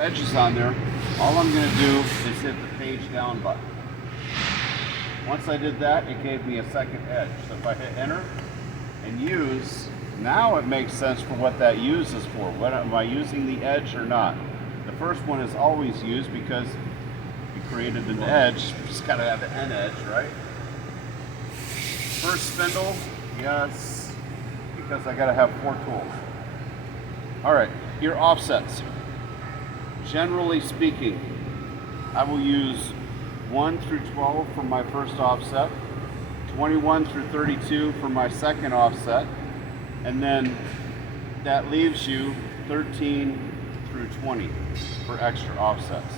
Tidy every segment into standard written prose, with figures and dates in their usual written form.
Edges on there, all I'm going to do is hit the page down button. Once I did that, it gave me a second edge. So if I hit enter and use, now it makes sense for what that use is for. What, am I using the edge or not? The first one is always used because you created an edge. You just gotta have an edge, right? First spindle, yes, because I gotta have 4 tools. All right, your offsets. Generally speaking, I will use 1 through 12 for my first offset, 21 through 32 for my second offset, and then that leaves you 13 through 20 for extra offsets.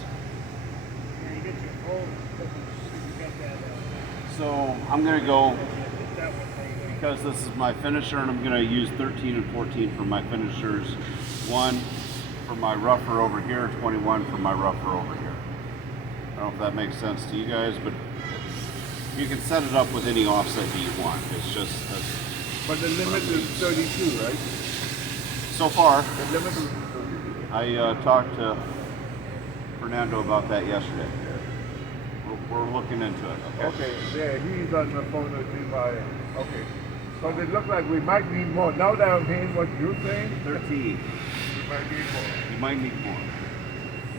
So I'm going to go, because this is my finisher, and I'm going to use 13 and 14 for my finishers. 1 for my rougher over here, 21 for my rougher over here. I don't know if that makes sense to you guys, but you can set it up with any offset that you want. It's just but the limit is 32, right? So far. The limit is 32. I talked to Fernando about that yesterday. We're looking into it. Okay, yeah, he's on the phone with me by. Okay, but it looks like we might need more. Now that I'm hearing what you're saying, 13. we might need more. You might need more.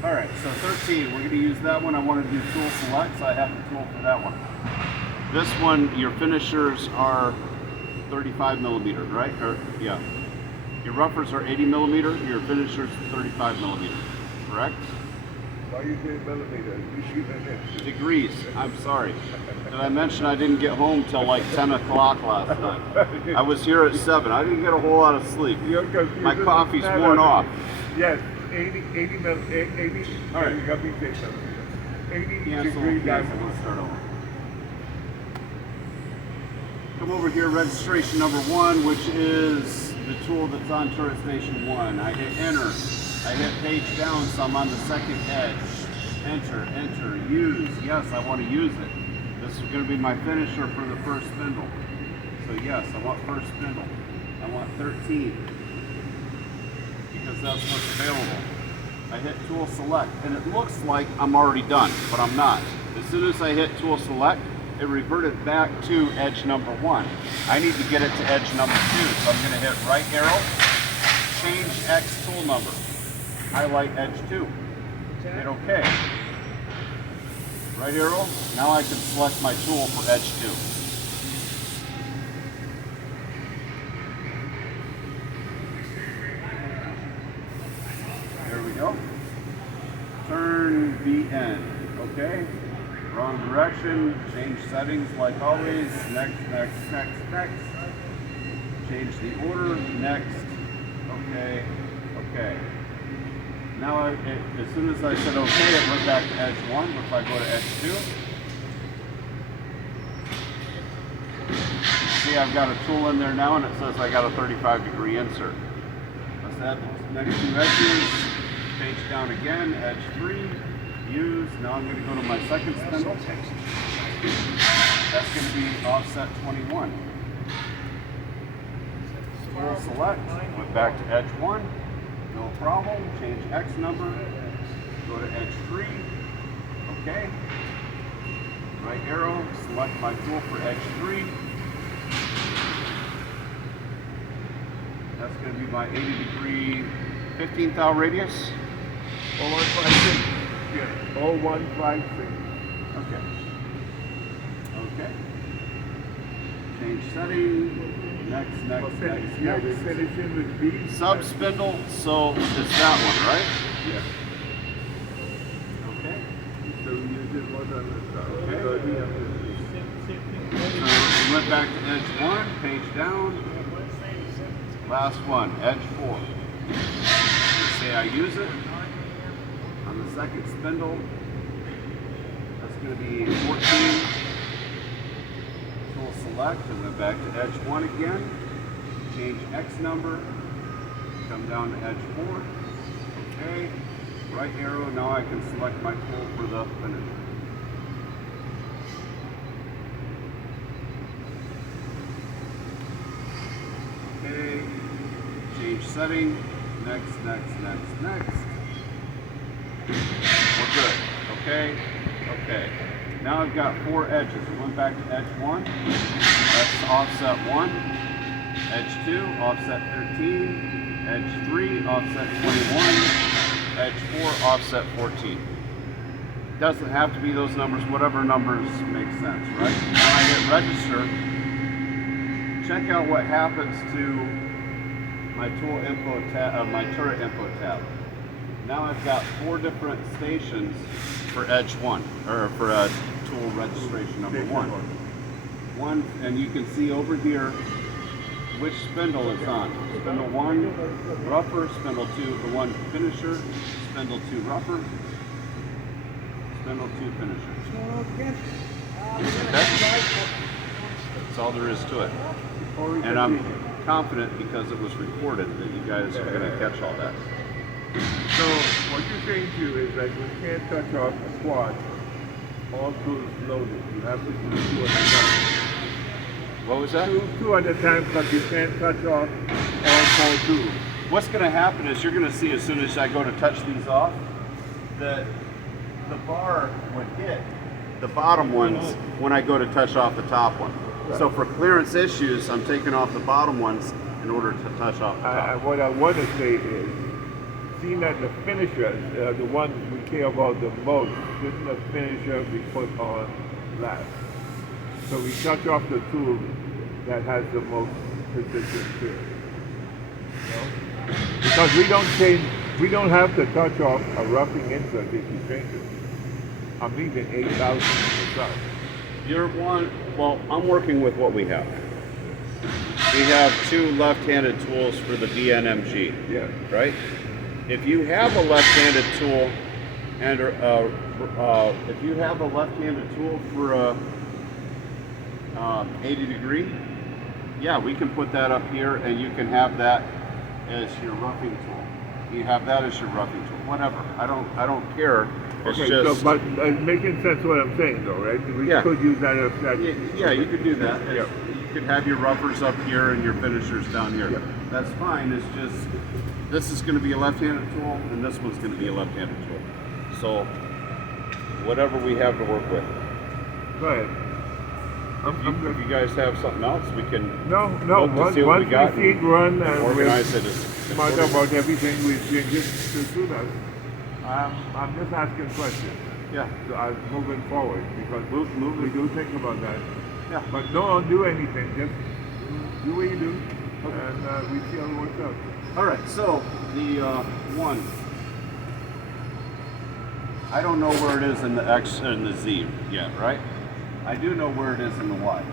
All right, so 13, we're going to use that one. I want to do tool select, so I have the tool for that one. This one, your finishers are 35 millimeters, right? Or yeah, your roughers are 80 millimeter. Your finishers 35 millimeter, correct? Why you say millimeters? You see Degrees. I'm sorry. Did I mention I didn't get home till like 10 o'clock last night? I was here at 7. I didn't get a whole lot of sleep. My coffee's worn off. Yes, 80. All right. You got me say something. 80 Cancel. degrees. Let's start over. Come over here, registration number 1, which is the tool that's on turret station 1. I hit enter. I hit page down, so I'm on the second edge. Enter, enter, use. Yes, I want to use it. This is going to be my finisher for the first spindle. So yes, I want first spindle. I want 13 because that's what's available. I hit tool select, and it looks like I'm already done, but I'm not. As soon as I hit tool select, it reverted back to edge number 1. I need to get it to edge number 2, so I'm going to hit right arrow, change X tool number, highlight edge 2, hit OK. Right arrow, now I can select my tool for edge 2. There we go. Turn VN, okay? Wrong direction, change settings like always, next, next, next, next. Change the order, next, okay, okay. Now, as soon as I said okay, it went back to edge 1. If I go to edge 2, see I've got a tool in there now and it says I got a 35-degree insert. Let's add the next 2 edges, page down again, edge 3. Use. Now I'm going to go to my second spindle. That's going to be offset 21. Tool select. Went back to edge 1. No problem. Change X number. Go to edge 3. Okay. Right arrow. Select my tool for edge 3. That's going to be my 80-degree 15th thou radius. 0156. Yes, 0156. Okay. Okay. Change setting. Next, next, next, next. Finishing with B. Sub spindle, so it's that one, right? Yes. Okay. So we use it one on the side. Okay. So we have to. So we went back to edge 1, page down. Last one, edge 4. Say I use it. On the second spindle, that's going to be 14. Tool select and then back to edge 1 again. Change X number. Come down to edge 4. Okay. Right arrow. Now I can select my tool for the finish. Okay. Change setting. Next, next, next, next. Okay, okay. Now I've got 4 edges. I went back to edge 1. That's offset 1. Edge 2, offset 13. Edge 3, offset 21. Edge 4, offset 14. Doesn't have to be those numbers, whatever numbers make sense, right? When I hit register, check out what happens to my tool info tab, my turret info tab. Now I've got 4 different stations for edge 1, or for tool registration number 1. And you can see over here which spindle it's on. Spindle 1, rougher, spindle 2, the 1 finisher, spindle 2 rougher, spindle 2 finisher. That's all there is to it. And I'm confident because it was recorded that you guys are going to catch all that. So what you're saying too is that you can't touch off a quad all tools loaded. You have to do 2 at a time. What was that? Two at a time, because you can't touch off all 4 tools. What's going to happen is you're going to see as soon as I go to touch these off that the bar would hit the bottom ones when I go to touch off the top one. Right. So for clearance issues, I'm taking off the bottom ones in order to touch off the top. What I want to say is, seeing that the finishers, the ones we care about the most, shouldn't the finisher be put on last? So we touch off the tool that has the most precision to it. You know? Because we don't have to touch off a roughing insert if you change it. I'm leaving 8,000 inside. You're one, well, I'm working with what we have. We have 2 left-handed tools for the DNMG, Yeah. right? If you have a left-handed tool and if you have a left-handed tool for a 80 degree, yeah, we can put that up here and you can have that as your roughing tool. You have that as your roughing tool, whatever. I don't care. It's Okay, just, so, but making sense what I'm saying though, right? We could use that as that. yeah, you could do that. Yep. You could have your roughers up here and your finishers down here. Yep. That's fine. It's just, this is going to be a left-handed tool and this one's going to be a left-handed tool. So whatever we have to work with. Go ahead. If you guys have something else, we can No. look to see what we got Once we see it run and organize it. smart about everything we change it to suit us. I'm just asking questions. Yeah. So I'm moving forward because we do think about that. Yeah. But don't do anything. Just do what you do, and we see how it works out. All right. So the 1. I don't know where it is in the X and the Z yet, right? I do know where it is in the Y.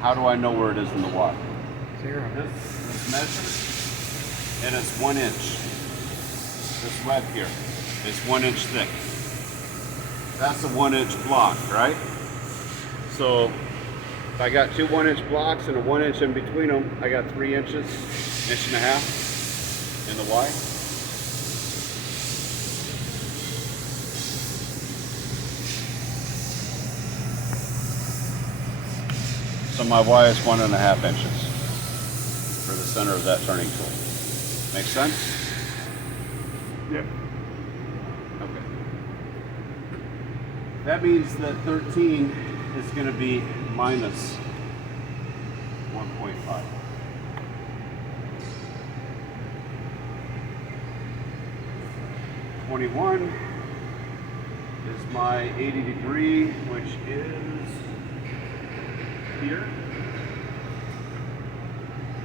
How do I know where it is in the Y? 0. This measure, and it's 1 inch. This web here is 1 inch thick. That's a 1 inch block, right? So if I got 2 1 inch blocks and a 1 inch in between them, I got 3 inches, 1.5 inches in the Y. So my Y is 1.5 inches for the center of that turning tool. Make sense? Yeah. Okay. That means that 13 is going to be minus 1.5. $21 is my 80 degree, which is here.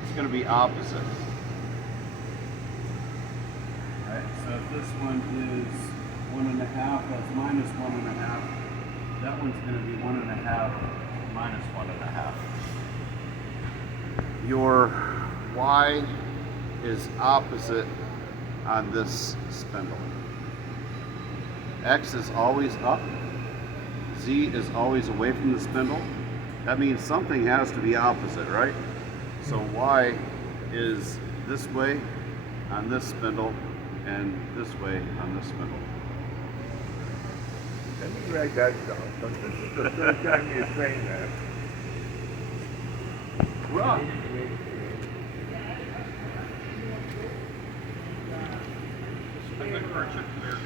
It's going to be opposite. Right, so if this one is 1.5, that's minus 1.5. That one's going to be 1.5 minus 1.5. Your Y is opposite on this spindle. X is always up. Z is always away from the spindle. That means something has to be opposite, right? So Y is this way on this spindle and this way on this spindle. Let me write that down, because this is the third time you're saying that. Right. Is it purchased there?